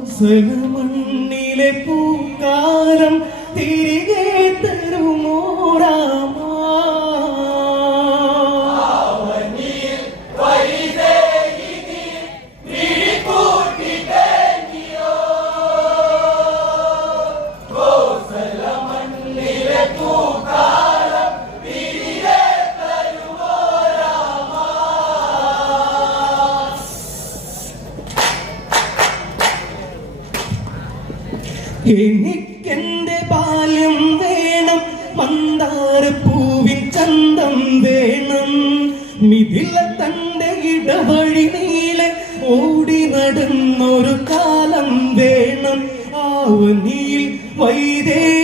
കോസലമണ്ണിലെ പൂക്കാലം തിരികെ തരുമോ എനിക്കെന്റെ ബാല്യം വേണം മന്ദാരപ്പൂവിൻ ചന്തം വേണം. മിഥില തന്റെ ഇടവഴി നീളെ ഓടി നടന്നൊരു കാലം വേണം. ആവനിയിൽ വൈദേഹിനി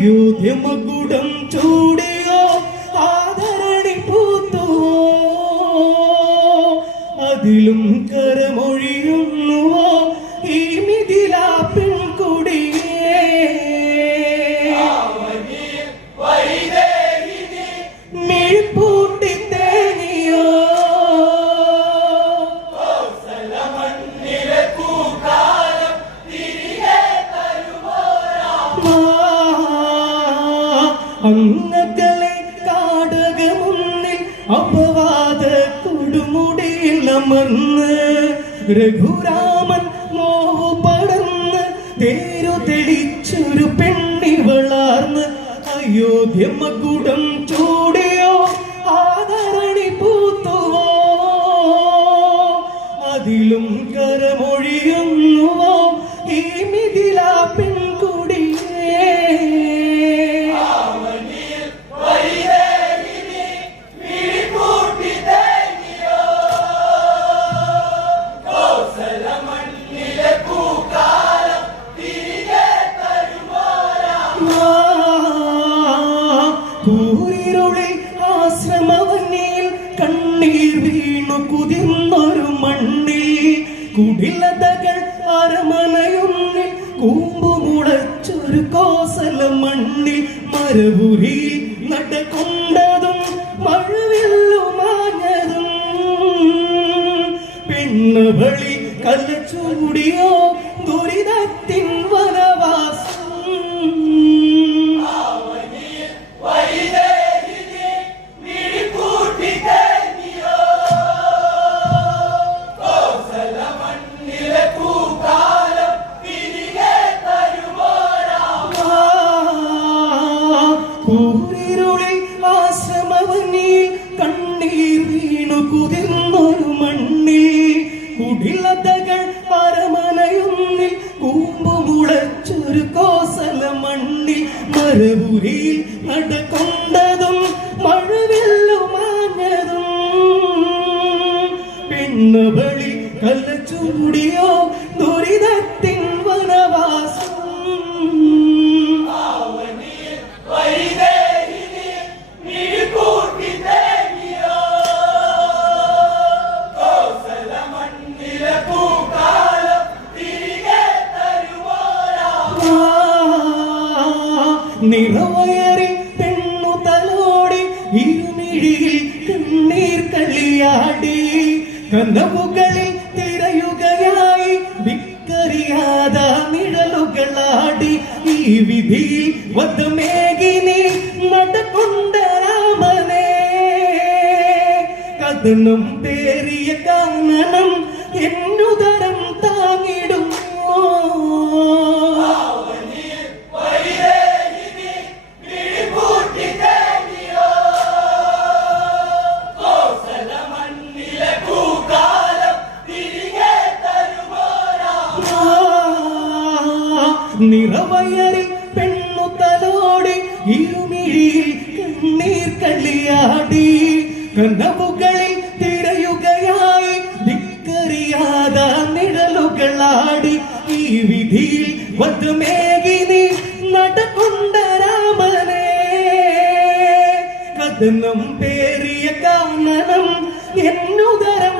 അയോധ്യ മകുടം ചൂടിയോ അങ്ങകലെ കാടകമുന്നിൽ അപവാദ കൊടുമുടിയിൽ അമർന്ന് രഘുരാമൻ നോവു തേരു തെളിച്ചൊരു പെണ്ണി വളർന്ന് അയോധ്യ മകുടം കൂരിരുളിൽ ആശ്രമവന്നിൽ കണ്ണീർ വീണു കുതിർന്നൊരു മണ്ണിൽ. കുടിലതകൾ അരമനയൊന്നിൽ കൂമ്പുമുളച്ചൊരു കോസല മണ്ണിൽ. മരപുരിയിൽ നടക്കൊണ്ടതും മഴവില്ലുമാഞ്ഞതും പെണ്ണുകളി കലച്ചൂടിയോ വീണു കുതിർന്നൊരു മണ്ണിൽ കുടിലതകൾ അരമനയൊന്നിൽ കൂമ്പുമുളച്ചൊരു കോസല മണ്ണിൽ മരപുരിയിൽ നടക്കൊണ്ടതും മഴവില്ലുമാഞ്ഞതും പെണ്ണുകളി കല്ലച്ചൂടിയോ ദുരിതത്തിൻ വനവാസം നിറവയറിൽ പെണ്ണു തലോടി ഇരുമിഴിയിൽ കണ്ണീർ കളിയാടി കനവുകളിൽ തിരയുകയായി വിക്കറിയാത നിഴലുകളാടി. ഈ വിധിയിൽ വധമേകിനി നടക്കൊണ്ട രാമനെ കഥനം പേറിയ കാനനം എന്നുദരം കളിയാടി. കണ്ണമുകളിൽ തിരയുകയായി നിക്കറിയാത നിഴലുകളാടി. ഈ വിധിയിൽ വധമേകി നീ നടക്കുണ്ട രാമനെ. കഥനം പേറിയ കാനനം എന്നുദരം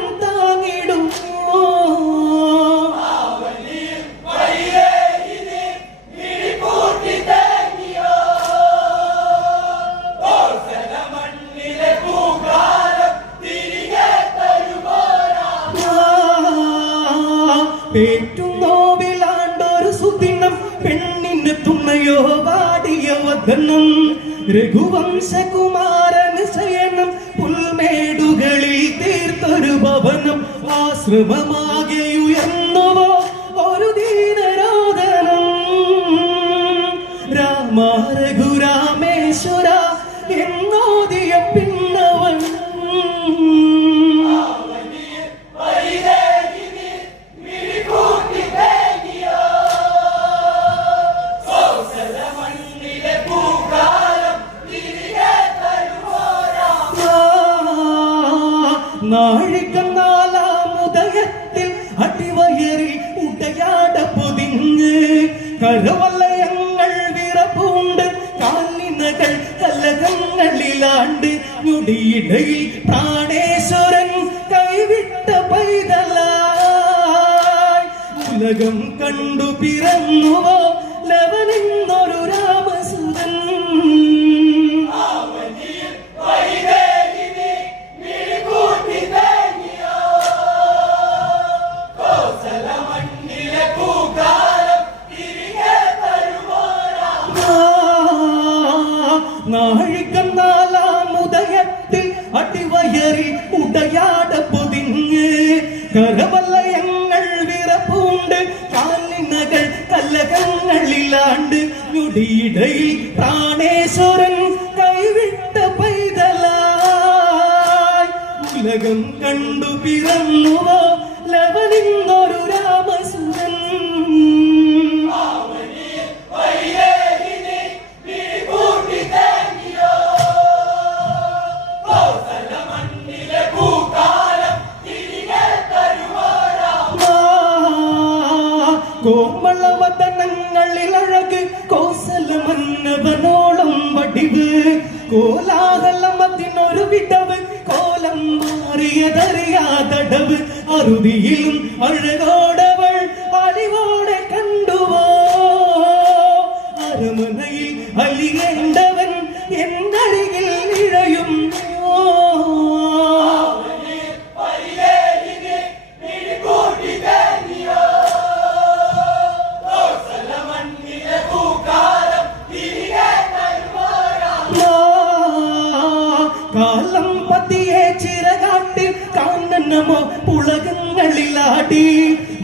രഘുവംശകുമാരന് ശയനം പുൽമേടുകളിൽ തീർത്തൊരു ഭവനം ആശ്രമമാകെ ഞൊടിയിടയിൽ പ്രാണേശ്വരൻ കൈവിട്ട പൈതലായി. ഉലകം കണ്ടു പിറന്നുവോ? കരവലയങ്ങൾ വിറപ്പുണ്ട്. കാലിനകൾ കല്ലകങ്ങളിലാണ്ട് ഞൊടിയിടയിൽ പ്രാണേശ്വരൻ കൈവിട്ട പൈതലായി. ഉലകം കണ്ടു പിറന്നുവോ? കോലാഹലമത്തിനൊരു വിടവ് കോലം മാറിയതറിയാതടവ് അറുതിയിലും അഴകോടവൾ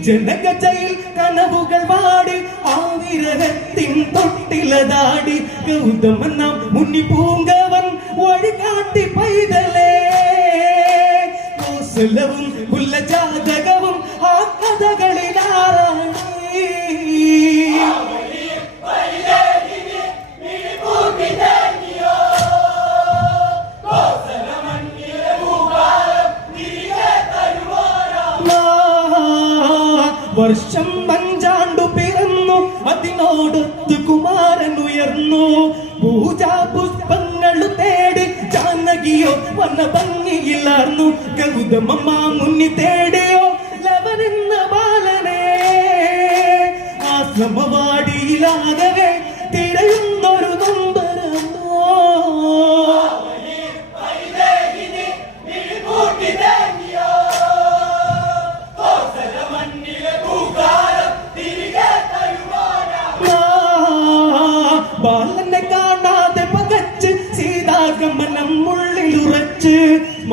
ஜனகஜையில் கனவுகள் வாடி ஆவிரகத்தின் தொட்டிலதாடி கௌதமன் நாம் முன்னி பூங்கவன் வழிகாட்டி பைதலே. செலவும் உள்ள അതിനോടൊത്ത് കുമാരൻ ഉയർന്നു. പൂജാ പുഷ്പങ്ങൾ തേടി ജാനകിയോ വന്ന ഭംഗിയിലാർന്നു ഗൗതമമ്മ മുന്നി തേടിയോ ലവനെന്ന ബാലനെ. ആശ്രമവാടിയിലാകവേ തിരയുന്നൊരു നമ്പരമോ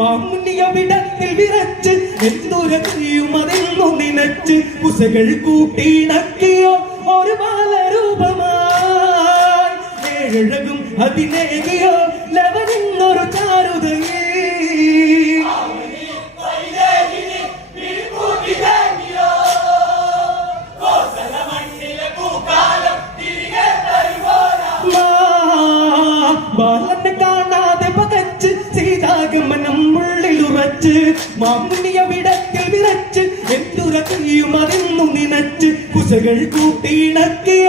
മാമുനിയ വിടത്തിൽ വിറച്ച് എന്തുരയും അതെന്നു നിനച്ച് കുസകൾ കൂട്ടിണക്കിയോ ഒരു ബാലരൂപമായി. ഏഴഴകും അതിനേകിയോ ലവനെന്നൊരു മാമുനിയ വിടത്തിൽ വിറച്ച് എന്തുര ചെയ്യും അതെന്നു നിനച്ച് കുശകൾ കൂട്ടിയിണക്കിയ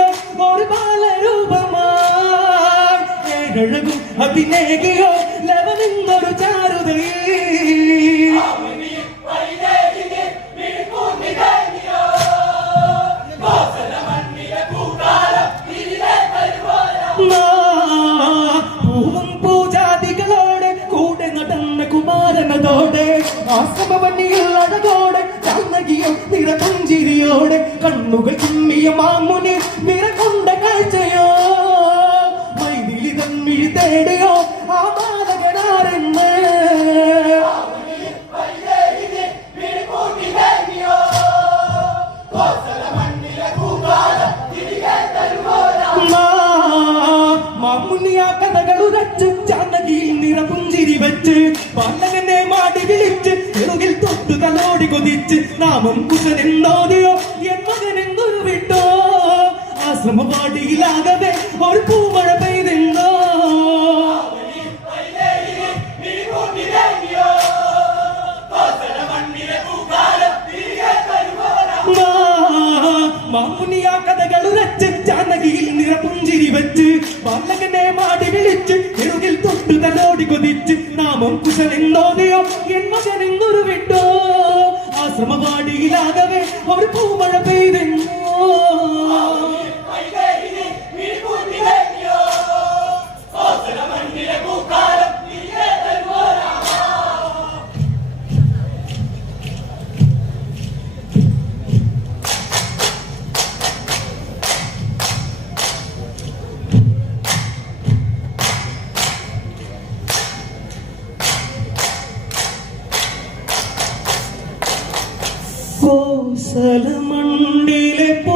ഒരു ബാലരൂപമാഴകും അതിനേകിയോ ലവനെന്നൊരു ചാരുതയിൽ. ആശ്രമവണ്ണിയിൽ അഴകോടെ ചാന്നകിയോ നിറപുഞ്ചിരിയോടെ കണ്ണുകൾ കുമ്മിയ മാമുനി നിറകൊണ്ട കാഴ്ചയോ? മൈതിലി തമ്മിഴി തേടിയോ ആ ബാലകനാരെന്ന് മാമുന്നിയ കഥകൾ ഉരച്ച് ചാന്നകിയിൽ നിറപുഞ്ചിരി വെച്ച് പല്ലകനെ മാടി വിളിച്ച് കൊതിച്ച് നാമം കുശനെന്നോതിയോ എൻ മകനെന്തൊരു വിട്ടോ? ആശ്രമപാടിയിലാകവേ ഒരു പൂമഴ പെയ്തെന്തോ? മാമുനിയാ കഥകൾ ഉരച്ച് ജാനകിയിൽ നിറപുഞ്ചിരി വെച്ച് ബാലകനെ മാടി വിളിച്ച് എഴുകിൽ തൊട്ടു തലോടി കൊതിച്ച് നാമം കുശലെന്നോതെയോ എൻ മകനെന്തൊരു വിട്ടോ? ആശ്രമവാടിയിലാകവേ ഒരു പൂമഴ പെയ്തെന്നോ? கோசல மண்டிலே போ